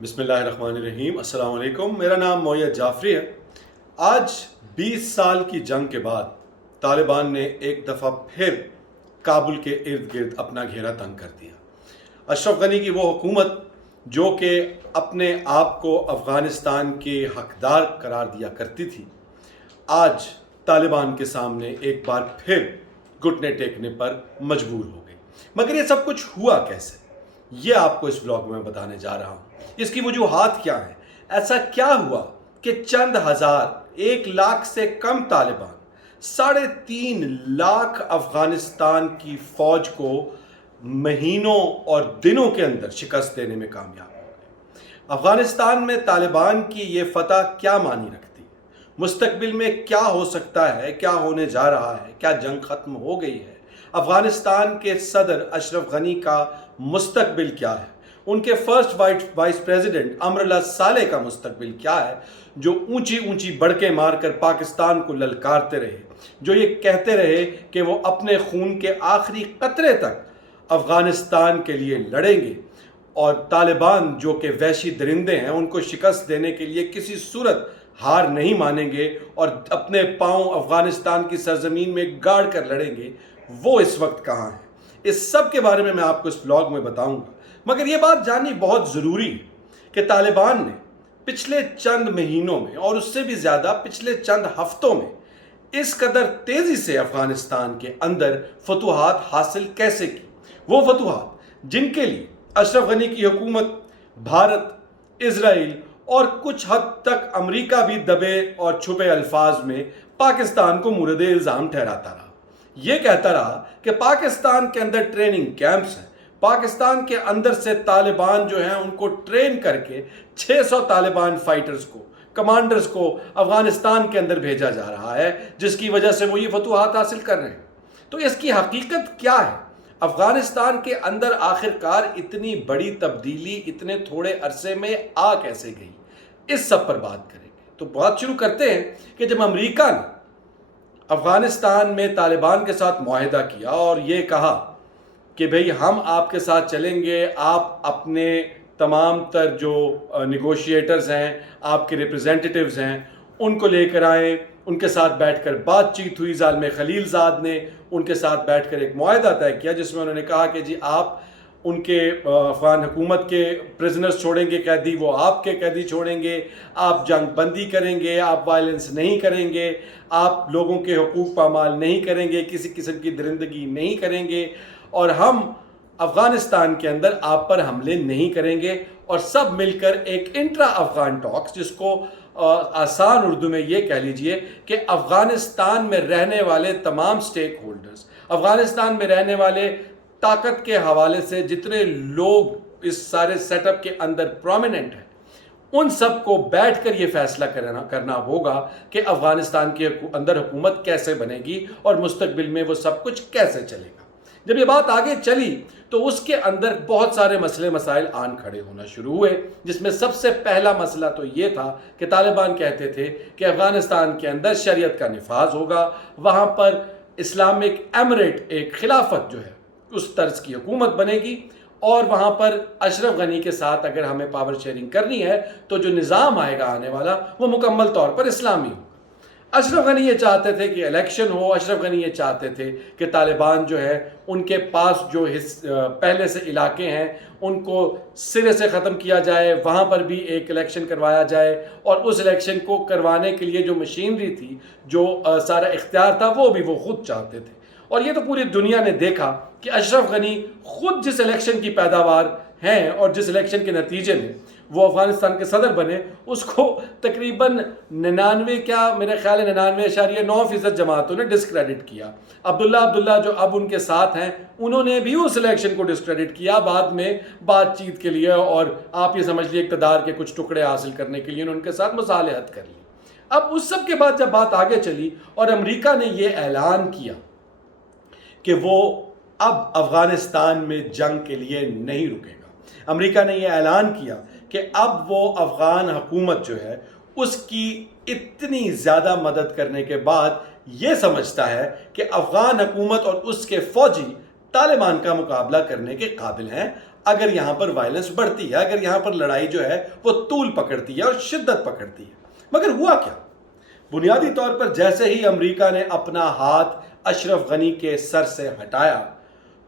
بسم اللہ الرحمن الرحیم۔ السلام علیکم، میرا نام معید جعفری ہے۔ آج 20 سال کی جنگ کے بعد طالبان نے ایک دفعہ پھر کابل کے ارد گرد اپنا گھیرا تنگ کر دیا۔ اشرف غنی کی وہ حکومت جو کہ اپنے آپ کو افغانستان کے حقدار قرار دیا کرتی تھی، آج طالبان کے سامنے ایک بار پھر گھٹنے ٹیکنے پر مجبور ہو گئی۔ مگر یہ سب کچھ ہوا کیسے، یہ آپ کو اس ولاگ میں بتانے جا رہا ہوں۔ اس کی وجوہات کیا ہیں؟ ایسا کیا ہوا کہ چند ہزار، 1 لاکھ سے کم طالبان 3.5 لاکھ افغانستان کی فوج کو مہینوں اور دنوں کے اندر شکست دینے میں کامیاب ہو گئے؟ افغانستان میں طالبان کی یہ فتح کیا معنی رکھتی ہے؟ مستقبل میں کیا ہو سکتا ہے، کیا ہونے جا رہا ہے؟ کیا جنگ ختم ہو گئی ہے؟ افغانستان کے صدر اشرف غنی کا مستقبل کیا ہے؟ ان کے فرسٹ وائس پریزیڈنٹ امر اللہ صالح کا مستقبل کیا ہے، جو اونچی اونچی بڑکیں مار کر پاکستان کو للکارتے رہے، جو یہ کہتے رہے کہ وہ اپنے خون کے آخری قطرے تک افغانستان کے لیے لڑیں گے، اور طالبان جو کہ وحشی درندے ہیں ان کو شکست دینے کے لیے کسی صورت ہار نہیں مانیں گے اور اپنے پاؤں افغانستان کی سرزمین میں گاڑ کر لڑیں گے، وہ اس وقت کہاں ہیں؟ اس سب کے بارے میں آپ کو اس ولاگ میں بتاؤں گا۔ مگر یہ بات جاننی بہت ضروری ہے کہ طالبان نے پچھلے چند مہینوں میں اور اس سے بھی زیادہ پچھلے چند ہفتوں میں اس قدر تیزی سے افغانستان کے اندر فتوحات حاصل کیسے کی۔ وہ فتوحات جن کے لیے اشرف غنی کی حکومت، بھارت، اسرائیل اور کچھ حد تک امریکہ بھی دبے اور چھپے الفاظ میں پاکستان کو مورد الزام ٹھہراتا رہا۔ یہ کہتا رہا کہ پاکستان کے اندر ٹریننگ کیمپس ہیں، پاکستان کے اندر سے طالبان جو ہیں ان کو ٹرین کر کے 600 طالبان فائٹرز کو، کمانڈرز کو افغانستان کے اندر بھیجا جا رہا ہے، جس کی وجہ سے وہ یہ فتوحات حاصل کر رہے ہیں۔ تو اس کی حقیقت کیا ہے؟ افغانستان کے اندر آخرکار اتنی بڑی تبدیلی اتنے تھوڑے عرصے میں آ کیسے گئی؟ اس سب پر بات کریں گے۔ تو بات شروع کرتے ہیں کہ جب امریکہ نے افغانستان میں طالبان کے ساتھ معاہدہ کیا اور یہ کہا کہ بھئی ہم آپ کے ساتھ چلیں گے، آپ اپنے تمام تر جو نیگوشیٹرز ہیں، آپ کے ریپریزنٹیٹیوز ہیں، ان کو لے کر آئیں، ان کے ساتھ بیٹھ کر بات چیت ہوئی۔ ظالم خلیل زاد نے ان کے ساتھ بیٹھ کر ایک معاہدہ طے کیا جس میں انہوں نے کہا کہ جی آپ ان کے افغان حکومت کے پریزنرز چھوڑیں گے، قیدی، وہ آپ کے قیدی چھوڑیں گے، آپ جنگ بندی کریں گے، آپ وائلنس نہیں کریں گے، آپ لوگوں کے حقوق پامال نہیں کریں گے، کسی قسم کی درندگی نہیں کریں گے، اور ہم افغانستان کے اندر آپ پر حملے نہیں کریں گے، اور سب مل کر ایک انٹرا افغان ٹاکس، جس کو آسان اردو میں یہ کہہ لیجئے کہ افغانستان میں رہنے والے تمام سٹیک ہولڈرز، افغانستان میں رہنے والے طاقت کے حوالے سے جتنے لوگ اس سارے سیٹ اپ کے اندر پرومیننٹ ہیں، ان سب کو بیٹھ کر یہ فیصلہ کرنا ہوگا کہ افغانستان کے اندر حکومت کیسے بنے گی اور مستقبل میں وہ سب کچھ کیسے چلے گا۔ جب یہ بات آگے چلی تو اس کے اندر بہت سارے مسائل آن کھڑے ہونا شروع ہوئے، جس میں سب سے پہلا مسئلہ تو یہ تھا کہ طالبان کہتے تھے کہ افغانستان کے اندر شریعت کا نفاذ ہوگا، وہاں پر اسلامک ایمریٹ، ایک خلافت جو ہے اس طرز کی حکومت بنے گی، اور وہاں پر اشرف غنی کے ساتھ اگر ہمیں پاور شیئرنگ کرنی ہے تو جو نظام آئے گا آنے والا وہ مکمل طور پر اسلامی ہو۔ اشرف غنی یہ چاہتے تھے کہ الیکشن ہو، اشرف غنی یہ چاہتے تھے کہ طالبان جو ہے ان کے پاس جو پہلے سے علاقے ہیں ان کو سرے سے ختم کیا جائے، وہاں پر بھی ایک الیکشن کروایا جائے، اور اس الیکشن کو کروانے کے لیے جو مشینری تھی، جو سارا اختیار تھا، وہ بھی وہ خود چاہتے تھے۔ اور یہ تو پوری دنیا نے دیکھا کہ اشرف غنی خود جس الیکشن کی پیداوار ہیں اور جس الیکشن کے نتیجے میں وہ افغانستان کے صدر بنے، اس کو تقریباً 99.9% جماعتوں نے ڈسکریڈٹ کیا۔ عبداللہ جو اب ان کے ساتھ ہیں، انہوں نے بھی اس الیکشن کو ڈسکریڈٹ کیا بعد میں بات چیت کے لیے، اور آپ یہ سمجھ لیے اقتدار کے کچھ ٹکڑے حاصل کرنے کے لیے انہوں نے ان کے ساتھ مصالحت کر لی۔ اب اس سب کے بعد جب بات آگے چلی اور امریکہ نے یہ اعلان کیا کہ وہ اب افغانستان میں جنگ کے لیے نہیں رکے گا، امریکہ نے یہ اعلان کیا کہ اب وہ افغان حکومت جو ہے اس کی اتنی زیادہ مدد کرنے کے بعد یہ سمجھتا ہے کہ افغان حکومت اور اس کے فوجی طالبان کا مقابلہ کرنے کے قابل ہیں، اگر یہاں پر وائلنس بڑھتی ہے، اگر یہاں پر لڑائی جو ہے وہ طول پکڑتی ہے اور شدت پکڑتی ہے۔ مگر ہوا کیا؟ بنیادی طور پر جیسے ہی امریکہ نے اپنا ہاتھ اشرف غنی کے سر سے ہٹایا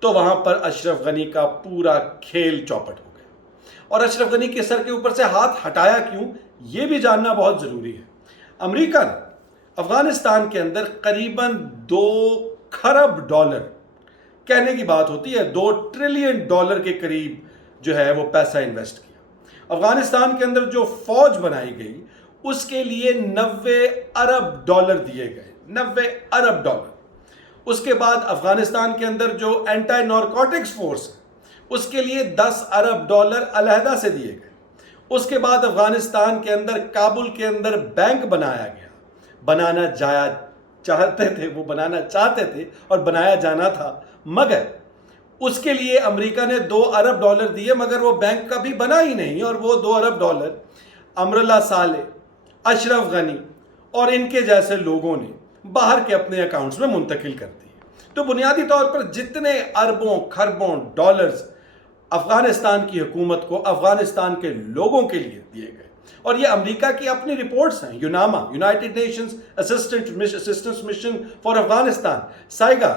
تو وہاں پر اشرف غنی کا پورا کھیل چوپٹ ہو گیا۔ اور اشرف غنی کے سر کے اوپر سے ہاتھ ہٹایا کیوں، یہ بھی جاننا بہت ضروری ہے۔ امریکہ نے افغانستان کے اندر قریباً 2 کھرب ڈالر، کہنے کی بات ہوتی ہے 2 ٹریلین ڈالر کے قریب جو ہے وہ پیسہ انویسٹ کیا۔ افغانستان کے اندر جو فوج بنائی گئی اس کے لیے 90 ارب ڈالر دیے گئے، 90 ارب ڈالر۔ اس کے بعد افغانستان کے اندر جو اینٹی نارکوٹکس فورس ہے اس کے لیے 10 ارب ڈالر علیحدہ سے دیے گئے۔ اس کے بعد افغانستان کے اندر کابل کے اندر بینک بنایا گیا، بنانا چاہتے تھے اور بنایا جانا تھا، مگر اس کے لیے امریکہ نے 2 ارب ڈالر دیے، مگر وہ بینک کبھی بنا ہی نہیں، اور وہ 2 ارب ڈالر امراللہ صالح، اشرف غنی اور ان کے جیسے لوگوں نے باہر کے اپنے اکاؤنٹس میں منتقل کر دی۔ تو بنیادی طور پر جتنے اربوں کھربوں ڈالرز افغانستان کی حکومت کو افغانستان کے لوگوں کے لیے دیے گئے، اور یہ امریکہ کی اپنی رپورٹس ہیں، UNAMA, United Nations assistance mission for Afghanistan, SIGAR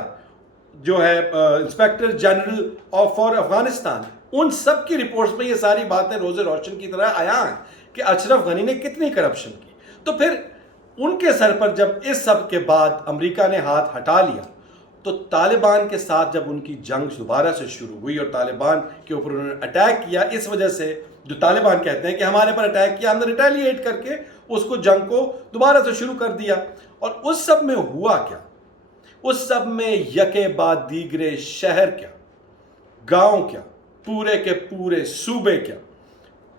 جو ہے انسپیکٹر جنرل فار افغانستان، ان سب کی رپورٹس میں یہ ساری باتیں روز روشن کی طرح آیا ہیں کہ اشرف غنی نے کتنی کرپشن کی۔ تو پھر ان کے سر پر جب اس سب کے بعد امریکہ نے ہاتھ ہٹا لیا تو طالبان کے ساتھ جب ان کی جنگ دوبارہ سے شروع ہوئی اور طالبان کے اوپر انہوں نے اٹیک کیا، اس وجہ سے جو طالبان کہتے ہیں کہ ہمارے پر اٹیک کیا، ہم نے ریٹیلیٹ کر کے اس کو جنگ کو دوبارہ سے شروع کر دیا۔ اور اس سب میں ہوا کیا؟ اس سب میں یکے بعد دیگرے شہر کیا، گاؤں کیا، پورے کے پورے صوبے کیا،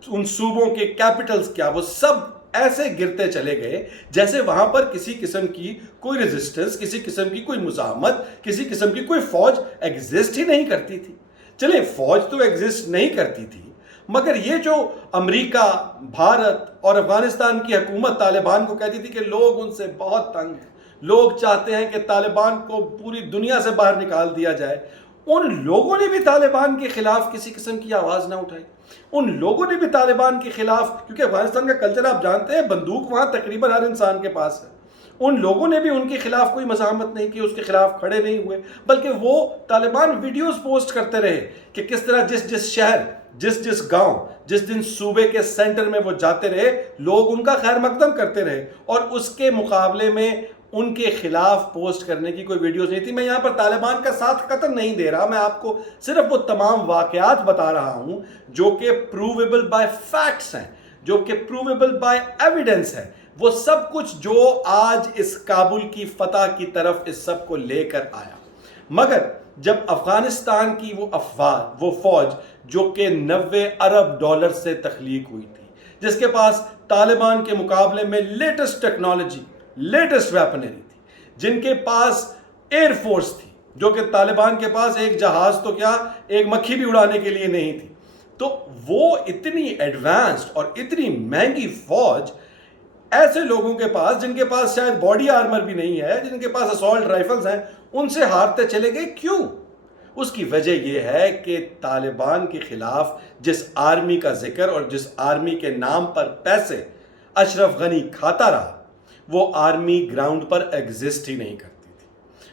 ان صوبوں کے کیپٹلز کیا، وہ سب ایسے گرتے چلے گئے جیسے وہاں پر کسی قسم کی کوئی ریزسٹنس، کسی قسم کی کوئی مزاحمت، کسی قسم کی کوئی فوج ایگزسٹ ہی نہیں کرتی تھی۔ چلیں فوج تو ایگزسٹ نہیں کرتی تھی، مگر یہ جو امریکہ، بھارت اور افغانستان کی حکومت طالبان کو کہتی تھی کہ لوگ ان سے بہت تنگ ہیں، لوگ چاہتے ہیں کہ طالبان کو پوری دنیا سے باہر نکال دیا جائے، ان لوگوں نے بھی طالبان کے خلاف کسی قسم کی آواز نہ اٹھائی۔ ان لوگوں نے بھی طالبان کے خلاف، کیونکہ افغانستان کا کلچر آپ جانتے ہیں، بندوق وہاں تقریباً ہر انسان کے پاس ہے، ان لوگوں نے بھی ان کے خلاف کوئی مزاحمت نہیں کی، اس کے خلاف کھڑے نہیں ہوئے، بلکہ وہ طالبان ویڈیوز پوسٹ کرتے رہے کہ کس طرح جس شہر، جس گاؤں، جس دن صوبے کے سینٹر میں وہ جاتے رہے، لوگ ان کا خیر مقدم کرتے رہے، اور اس کے مقابلے میں ان کے خلاف پوسٹ کرنے کی کوئی ویڈیوز نہیں تھی۔ میں یہاں پر طالبان کا ساتھ قطعاً نہیں دے رہا، میں آپ کو صرف وہ تمام واقعات بتا رہا ہوں جو کہ پروویبل بائی فیکٹس ہیں، جو کہ پروویبل بائی ایویڈنس ہے، وہ سب کچھ جو آج اس کابل کی فتح کی طرف اس سب کو لے کر آیا۔ مگر جب افغانستان کی وہ افواج، وہ فوج جو کہ 90 ارب ڈالر سے تخلیق ہوئی تھی، جس کے پاس طالبان کے مقابلے میں لیٹسٹ ٹیکنالوجی، لیٹسٹ ویپنری تھی، جن کے پاس ایئر فورس تھی، جو کہ طالبان کے پاس ایک جہاز تو کیا، ایک مکھی بھی اڑانے کے لیے نہیں تھی، تو وہ اتنی ایڈوانسڈ اور اتنی مہنگی فوج ایسے لوگوں کے پاس، جن کے پاس شاید باڈی آرمر بھی نہیں ہے، جن کے پاس اسالٹ رائفلز ہیں، ان سے ہارتے چلے گئے۔ کیوں؟ اس کی وجہ یہ ہے کہ طالبان کے خلاف جس آرمی کا ذکر اور جس آرمی کے نام پر پیسے اشرف غنی کھاتا رہا، وہ آرمی گراؤنڈ پر ایگزسٹ ہی نہیں کرتی تھی۔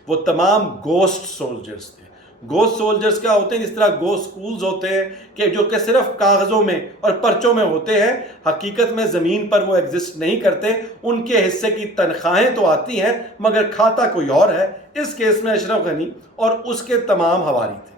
وہ تمام گوسٹ سولجرز تھے۔ گوسٹ سولجرز کیا ہوتے ہیں؟ اس طرح گوسٹ سکولز ہوتے ہیں کہ جو کہ صرف کاغذوں میں اور پرچوں میں ہوتے ہیں، حقیقت میں زمین پر وہ ایگزسٹ نہیں کرتے، ان کے حصے کی تنخواہیں تو آتی ہیں مگر کھاتا کوئی اور ہے۔ اس کیس میں اشرف غنی اور اس کے تمام حواری تھے۔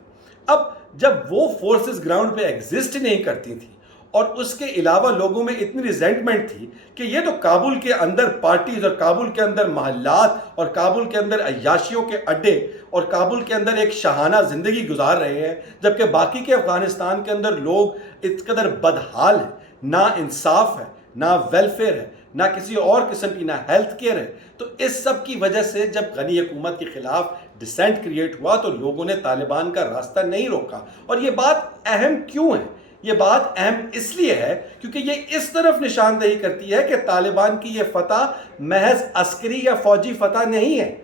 اب جب وہ فورسز گراؤنڈ پہ ایگزسٹ نہیں کرتی تھی اور اس کے علاوہ لوگوں میں اتنی ریزنٹمنٹ تھی کہ یہ تو کابل کے اندر پارٹیز اور کابل کے اندر محلات اور کابل کے اندر عیاشیوں کے اڈے اور کابل کے اندر ایک شاہانہ زندگی گزار رہے ہیں، جبکہ باقی کے افغانستان کے اندر لوگ اس قدر بدحال ہیں، نا انصاف ہے، نہ ویلفیئر ہے، نہ کسی اور قسم کی، نہ ہیلتھ کیئر ہے۔ تو اس سب کی وجہ سے جب غنی حکومت کے خلاف ڈسینٹ کریٹ ہوا تو لوگوں نے طالبان کا راستہ نہیں روکا۔ اور یہ بات اہم کیوں ہے؟ یہ بات اہم اس لیے ہے کیونکہ یہ اس طرف نشاندہی کرتی ہے کہ طالبان کی یہ فتح محض عسکری یا فوجی فتح نہیں ہے۔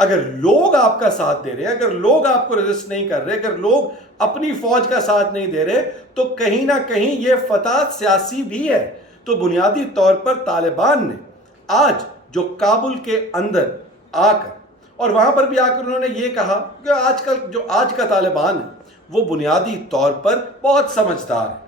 اگر لوگ آپ کا ساتھ دے رہے ہیں، اگر لوگ آپ کو ریزسٹ نہیں کر رہے، اگر لوگ اپنی فوج کا ساتھ نہیں دے رہے تو کہیں نہ کہیں یہ فتح سیاسی بھی ہے۔ تو بنیادی طور پر طالبان نے آج جو کابل کے اندر آ کر اور وہاں پر بھی آ کر انہوں نے یہ کہا کہ آج کا طالبان ہے وہ بنیادی طور پر بہت سمجھدار ہے،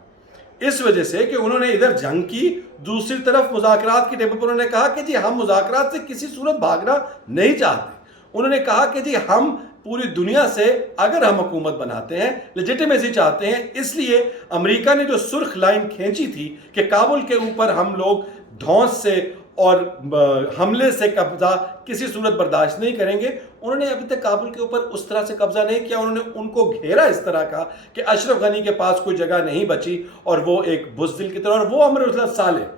اس وجہ سے کہ انہوں نے ادھر جنگ کی، دوسری طرف مذاکرات کی ٹیبل پر انہوں نے کہا کہ جی ہم مذاکرات سے کسی صورت بھاگنا نہیں چاہتے۔ انہوں نے کہا کہ جی ہم پوری دنیا سے اگر ہم حکومت بناتے ہیں، لیجیٹیمیسی چاہتے ہیں، اس لیے امریکہ نے جو سرخ لائن کھینچی تھی کہ کابل کے اوپر ہم لوگ دھونس سے اور حملے سے قبضہ کسی صورت برداشت نہیں کریں گے، انہوں نے ابھی تک کابل کے اوپر اس طرح سے قبضہ نہیں کیا۔ انہوں نے ان کو گھیرا اس طرح کا کہ اشرف غنی کے پاس کوئی جگہ نہیں بچی اور وہ ایک بزدل کی طرح، اور وہ امر اللہ صالح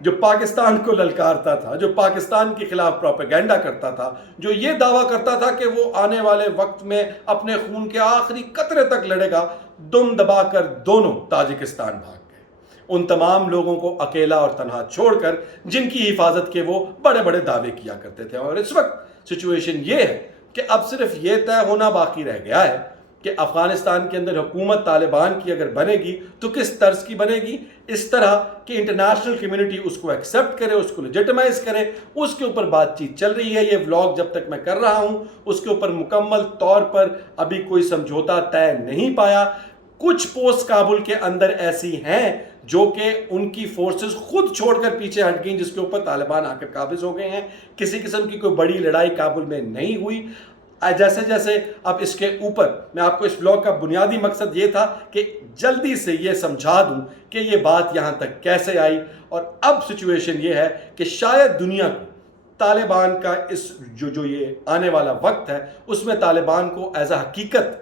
جو پاکستان کو للکارتا تھا، جو پاکستان کے خلاف پروپیگنڈا کرتا تھا، جو یہ دعویٰ کرتا تھا کہ وہ آنے والے وقت میں اپنے خون کے آخری قطرے تک لڑے گا، دم دبا کر دونوں تاجکستان بھاگ گئے، ان تمام لوگوں کو اکیلا اور تنہا چھوڑ کر جن کی حفاظت کے وہ بڑے بڑے دعوے کیا کرتے تھے۔ اور اس وقت سچویشن یہ ہے کہ اب صرف یہ طے ہونا باقی رہ گیا ہے کہ افغانستان کے اندر حکومت طالبان کی اگر بنے گی تو کس طرز کی بنے گی، اس طرح کہ انٹرنیشنل کمیونٹی اس کو ایکسیپٹ کرے، اس کو لیجیٹمائز کرے، اس کے اوپر بات چیت چل رہی ہے۔ یہ ولاگ جب تک میں کر رہا ہوں اس کے اوپر مکمل طور پر ابھی کوئی سمجھوتا طے نہیں پایا۔ کچھ پوسٹ کابل کے اندر ایسی ہیں جو کہ ان کی فورسز خود چھوڑ کر پیچھے ہٹ گئیں، جس کے اوپر طالبان آ کر قابض ہو گئے ہیں۔ کسی قسم کی کوئی بڑی لڑائی کابل میں نہیں ہوئی۔ جیسے جیسے اب اس کے اوپر میں آپ کو اس بلاگ کا بنیادی مقصد یہ تھا کہ جلدی سے یہ سمجھا دوں کہ یہ بات یہاں تک کیسے آئی، اور اب سچویشن یہ ہے کہ شاید دنیا کو طالبان کا اس جو یہ آنے والا وقت ہے اس میں طالبان کو ایز اے حقیقت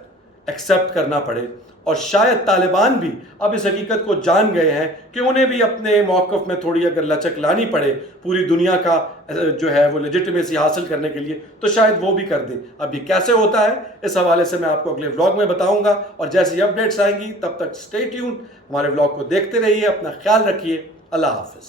ایکسیپٹ کرنا پڑے، اور شاید طالبان بھی اب اس حقیقت کو جان گئے ہیں کہ انہیں بھی اپنے موقف میں تھوڑی اگر لچک لانی پڑے پوری دنیا کا جو ہے وہ لیجیٹیمیسی حاصل کرنے کے لیے تو شاید وہ بھی کر دیں۔ اب یہ کیسے ہوتا ہے اس حوالے سے میں آپ کو اگلے ولاگ میں بتاؤں گا، اور جیسی اپڈیٹس آئیں گی تب تک اسٹے ٹیون، ہمارے ولاگ کو دیکھتے رہیے، اپنا خیال رکھیے، اللہ حافظ۔